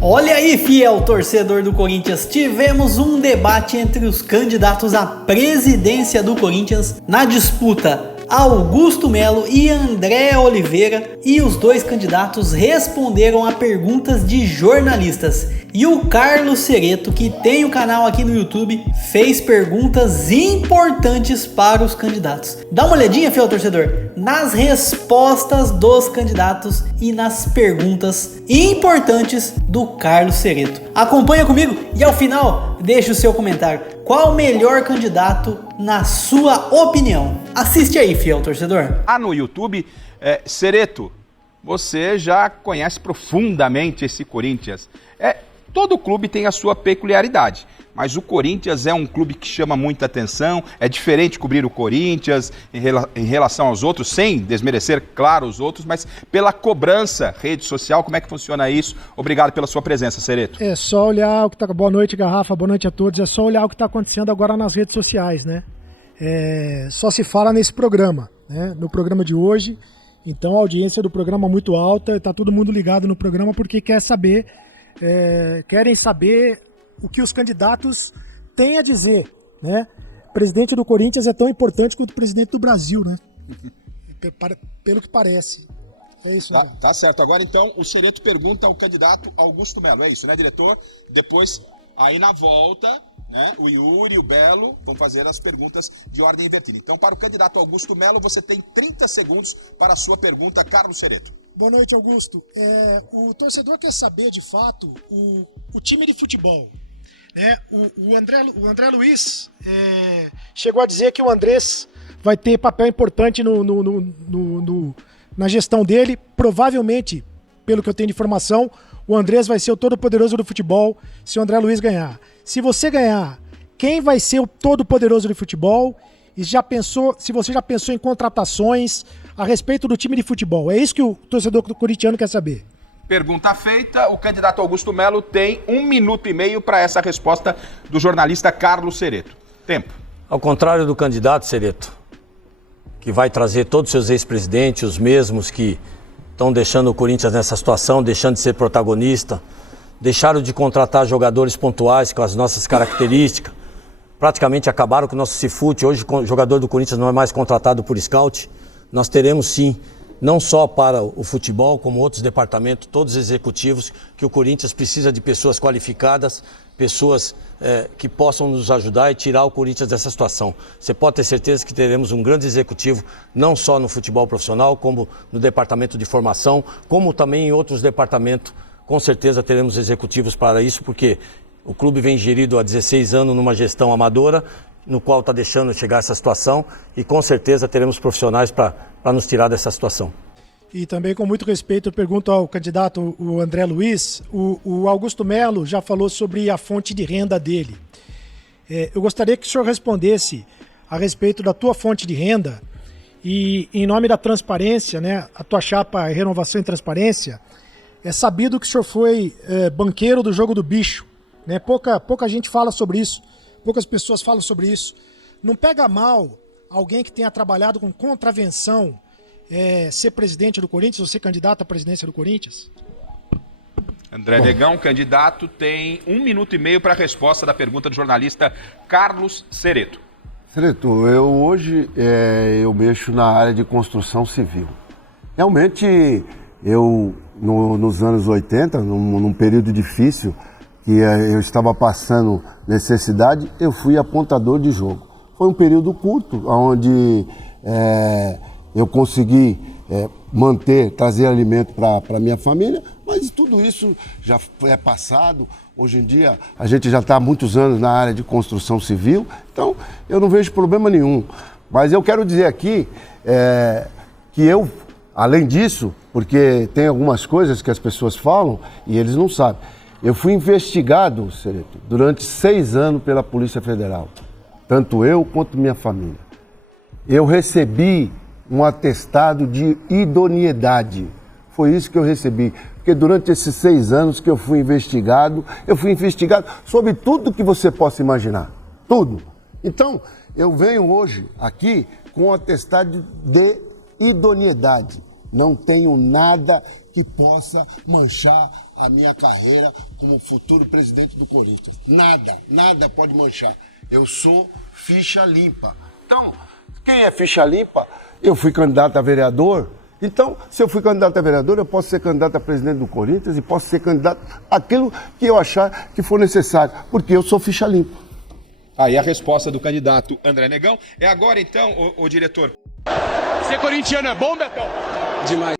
Olha aí, fiel torcedor do Corinthians, tivemos um debate entre os candidatos à presidência do Corinthians na disputa Augusto Melo e André Oliveira, e os dois candidatos responderam a perguntas de jornalistas. E o Carlos Cereto, que tem o canal aqui no YouTube, fez perguntas importantes para os candidatos. Dá uma olhadinha, fiel torcedor, nas respostas dos candidatos e nas perguntas importantes do Carlos Cereto. Acompanha comigo e ao final deixa o seu comentário. Qual o melhor candidato na sua opinião? Assiste aí, fiel torcedor. No YouTube, Cereto, você já conhece profundamente esse Corinthians. Todo clube tem a sua peculiaridade, mas o Corinthians é um clube que chama muita atenção, é diferente cobrir o Corinthians em relação aos outros, sem desmerecer, claro, os outros, mas pela cobrança, rede social, como é que funciona isso? Obrigado pela sua presença, Cereto. É só olhar o que tá... Boa noite, Garrafa, boa noite a todos. É só olhar o que está acontecendo agora nas redes sociais, né? Só se fala nesse programa, né? No programa de hoje, então a audiência do programa é muito alta, tá todo mundo ligado no programa porque querem saber o que os candidatos têm a dizer, né? O presidente do Corinthians é tão importante quanto o presidente do Brasil, né? Pelo que parece. É isso, né? Tá certo. Agora, então, o Cereto pergunta ao candidato Augusto Melo. É isso, né, diretor? Depois, aí na volta, né, o Yuri e o Belo vão fazer as perguntas de ordem invertida. Então, para o candidato Augusto Melo, você tem 30 segundos para a sua pergunta, Carlos Cereto. Boa noite, Augusto. O torcedor quer saber, de fato, o time de futebol. Né? O André Luiz chegou a dizer que o Andrés vai ter papel importante na gestão dele. Provavelmente, pelo que eu tenho de informação, o Andrés vai ser o todo-poderoso do futebol se o André Luiz ganhar. Se você ganhar, quem vai ser o todo-poderoso do futebol? E se você já pensou em contratações a respeito do time de futebol? É isso que o torcedor corintiano quer saber. Pergunta feita, o candidato Augusto Melo tem 1 minuto e meio para essa resposta do jornalista Carlos Cereto. Tempo. Ao contrário do candidato Cereto, que vai trazer todos os seus ex-presidentes, os mesmos que estão deixando o Corinthians nessa situação, deixando de ser protagonista, deixaram de contratar jogadores pontuais com as nossas características, praticamente acabaram com o nosso Cifute. Hoje o jogador do Corinthians não é mais contratado por scout. Nós teremos sim, não só para o futebol, como outros departamentos, todos executivos, que o Corinthians precisa de pessoas qualificadas, pessoas que possam nos ajudar e tirar o Corinthians dessa situação. Você pode ter certeza que teremos um grande executivo, não só no futebol profissional, como no departamento de formação, como também em outros departamentos. Com certeza teremos executivos para isso, porque o clube vem gerido há 16 anos numa gestão amadora, no qual está deixando chegar essa situação, e com certeza teremos profissionais para nos tirar dessa situação. E também, com muito respeito, eu pergunto ao candidato, o André Luiz, o Augusto Melo já falou sobre a fonte de renda dele. Eu gostaria que o senhor respondesse a respeito da tua fonte de renda e, em nome da transparência, né, a tua chapa Renovação e Transparência, é sabido que o senhor foi banqueiro do Jogo do Bicho, né? Pouca gente fala sobre isso. Poucas pessoas falam sobre isso. Não pega mal alguém que tenha trabalhado com contravenção ser presidente do Corinthians ou ser candidato à presidência do Corinthians? André Negão, candidato, tem 1 minuto e meio para a resposta da pergunta do jornalista Carlos Cereto. Cereto, hoje eu mexo na área de construção civil. Realmente, nos anos 80, num período difícil, que eu estava passando necessidade, eu fui apontador de jogo. Foi um período curto, onde eu consegui trazer alimento para a minha família, mas tudo isso já é passado. Hoje em dia, a gente já está há muitos anos na área de construção civil, então eu não vejo problema nenhum. Mas eu quero dizer aqui que eu, além disso, porque tem algumas coisas que as pessoas falam e eles não sabem, eu fui investigado, Cereto, durante 6 anos pela Polícia Federal, tanto eu quanto minha família. Eu recebi um atestado de idoneidade, foi isso que eu recebi, porque durante esses 6 anos que eu fui investigado sobre tudo que você possa imaginar, tudo. Então, eu venho hoje aqui com um atestado de idoneidade, não tenho nada que possa manchar a minha carreira como futuro presidente do Corinthians. Nada pode manchar. Eu sou ficha limpa. Então, quem é ficha limpa? Eu fui candidato a vereador. Então, se eu fui candidato a vereador, eu posso ser candidato a presidente do Corinthians e posso ser candidato àquilo que eu achar que for necessário, porque eu sou ficha limpa. Aí a resposta do candidato André Negão. É agora então, o diretor. Ser corintiano é bom, Betão? Demais.